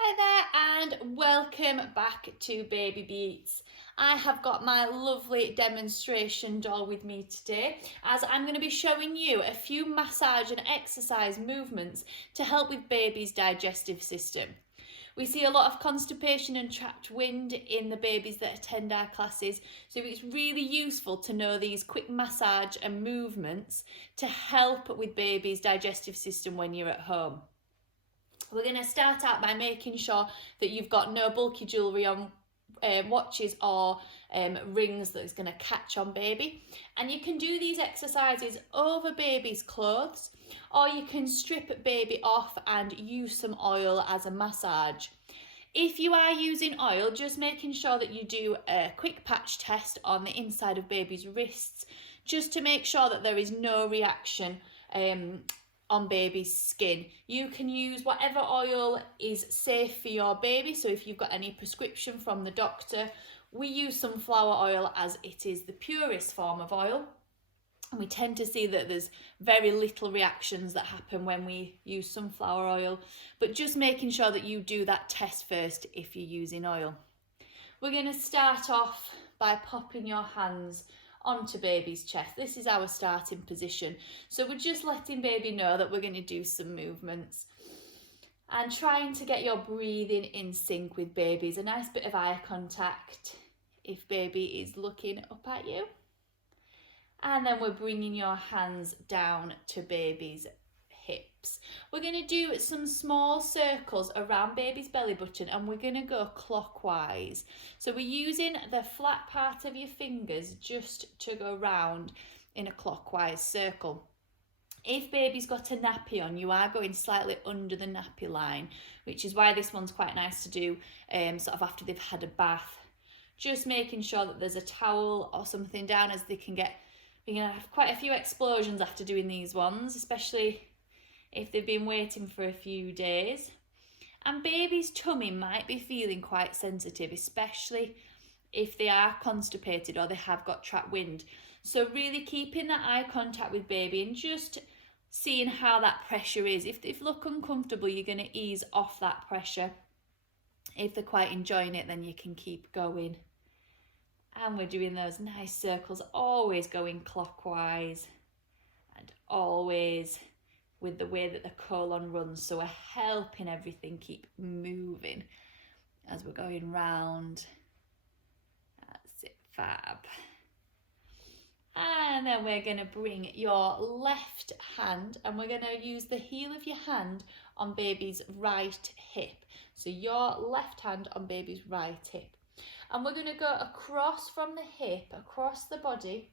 Hi there and welcome back to BabyBeats. I have got my lovely demonstration doll with me today as I'm going to be showing you a few massage and exercise movements to help with baby's digestive system. We see a lot of constipation and trapped wind in the babies that attend our classes, so it's really useful to know these quick massage and movements to help with baby's digestive system when you're at home. We're going to start out by making sure that you've got no bulky jewellery on, watches or rings that is going to catch on baby. And you can do these exercises over baby's clothes, or you can strip baby off and use some oil as a massage. If you are using oil, just making sure that you do a quick patch test on the inside of baby's wrists, just to make sure that there is no reaction on baby's skin. You can use whatever oil is safe for your baby. So if you've got any prescription from the doctor, we use sunflower oil as it is the purest form of oil. And we tend to see that there's very little reactions that happen when we use sunflower oil, but just making sure that you do that test first if you're using oil. We're going to start off by popping your hands onto baby's chest. This is our starting position. So we're just letting baby know that we're going to do some movements and trying to get your breathing in sync with baby's. A nice bit of eye contact if baby is looking up at you. And then we're bringing your hands down to baby's hips. We're going to do some small circles around baby's belly button and we're going to go clockwise. So we're using the flat part of your fingers just to go round in a clockwise circle. If baby's got a nappy on, you are going slightly under the nappy line, which is why this one's quite nice to do sort of after they've had a bath. Just making sure that there's a towel or something down, as they can get, you're going to have quite a few explosions after doing these ones, especially if they've been waiting for a few days. And baby's tummy might be feeling quite sensitive, especially if they are constipated or they have got trapped wind. So really keeping that eye contact with baby and just seeing how that pressure is. If they look uncomfortable, you're going to ease off that pressure. If they're quite enjoying it, then you can keep going. And we're doing those nice circles, always going clockwise and always with the way that the colon runs, so we're helping everything keep moving as we're going round. That's it, fab. And then we're going to bring your left hand and we're going to use the heel of your hand on baby's right hip. So your left hand on baby's right hip. And we're going to go across from the hip, across the body,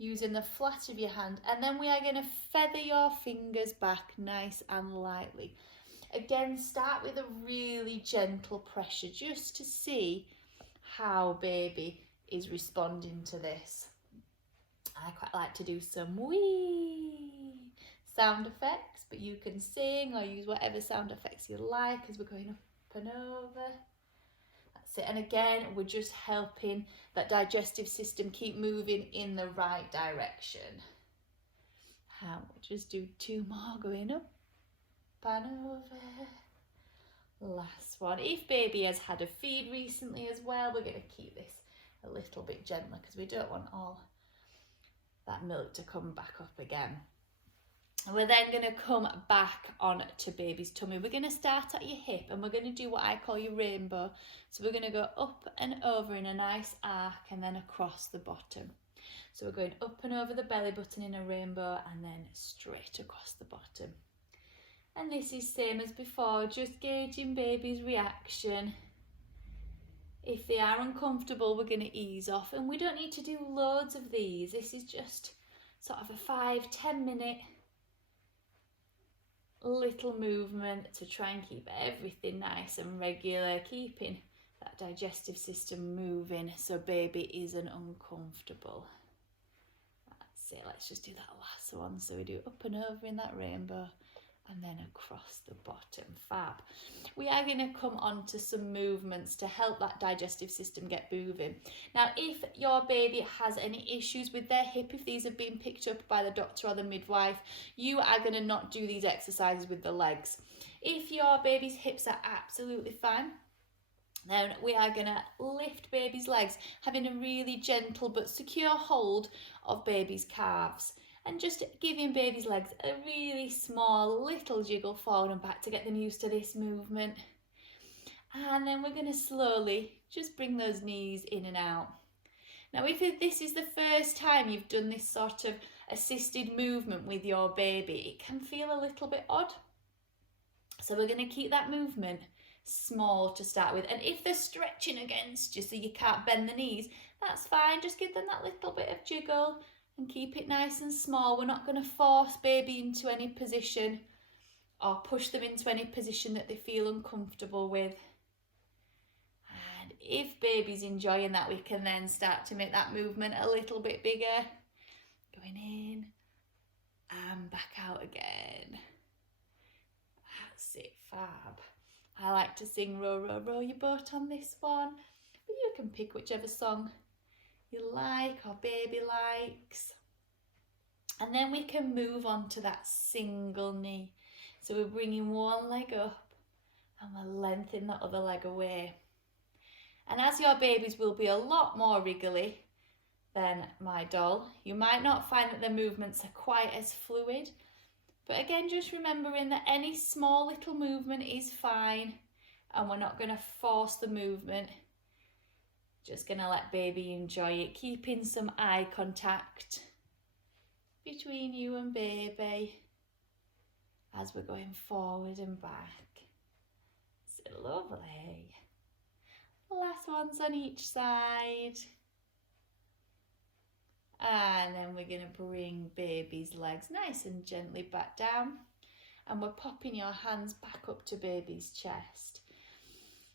using the flat of your hand, and then we are going to feather your fingers back nice and lightly. Again, start with a really gentle pressure just to see how baby is responding to this. I quite like to do some wee sound effects, but you can sing or use whatever sound effects you like as we're going up and over. And again, we're just helping that digestive system keep moving in the right direction. And we'll just do two more, going up and over. Last one. If baby has had a feed recently as well, we're going to keep this a little bit gentler because we don't want all that milk to come back up again. And we're then going to come back on to baby's tummy. We're going to start at your hip and we're going to do what I call your rainbow. So we're going to go up and over in a nice arc and then across the bottom. So we're going up and over the belly button in a rainbow and then straight across the bottom. And this is same as before, just gauging baby's reaction. If they are uncomfortable, we're going to ease off, and we don't need to do loads of these. This is just sort of a 5-10 minute little movement to try and keep everything nice and regular, keeping that digestive system moving so baby isn't uncomfortable. That's it, let's just do that last one. So we do up and over in that rainbow and then across the bottom. Fab. We are going to come on to some movements to help that digestive system get moving. Now, if your baby has any issues with their hip, if these have been picked up by the doctor or the midwife, you are going to not do these exercises with the legs. If your baby's hips are absolutely fine, then we are going to lift baby's legs, having a really gentle but secure hold of baby's calves. And just giving baby's legs a really small little jiggle forward and back to get them used to this movement. And then we're going to slowly just bring those knees in and out. Now, if this is the first time you've done this sort of assisted movement with your baby, it can feel a little bit odd. So we're going to keep that movement small to start with. And if they're stretching against you so you can't bend the knees, that's fine. Just give them that little bit of jiggle and keep it nice and small. We're not going to force baby into any position or push them into any position that they feel uncomfortable with. And if baby's enjoying that, we can then start to make that movement a little bit bigger. Going in and back out again. That's it, fab. I like to sing Row, Row, Row Your Boat on this one, but you can pick whichever song you like or baby likes. And then we can move on to that single knee. So we're bringing one leg up and we're lengthening the other leg away. And as your babies will be a lot more wriggly than my doll, you might not find that the movements are quite as fluid. But again, just remembering that any small little movement is fine and we're not going to force the movement. Just going to let baby enjoy it, keeping some eye contact between you and baby as we're going forward and back. So lovely. Last ones on each side. And then we're going to bring baby's legs nice and gently back down. And we're popping your hands back up to baby's chest.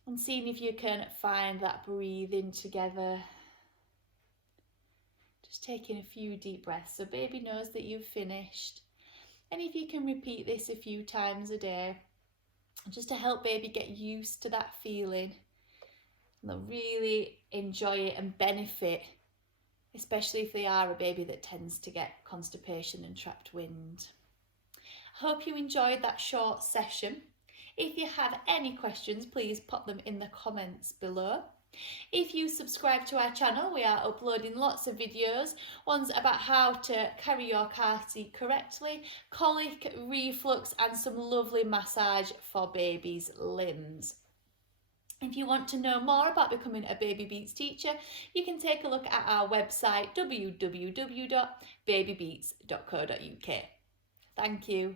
And seeing if you can find that breathing together. Just taking a few deep breaths so baby knows that you've finished. And if you can repeat this a few times a day, just to help baby get used to that feeling. And they'll really enjoy it and benefit, especially if they are a baby that tends to get constipation and trapped wind. I hope you enjoyed that short session. If you have any questions, please pop them in the comments below. If you subscribe to our channel, we are uploading lots of videos, ones about how to carry your car seat correctly, colic, reflux, and some lovely massage for babies' limbs. If you want to know more about becoming a BabyBeats teacher, you can take a look at our website www.babybeats.co.uk. Thank you.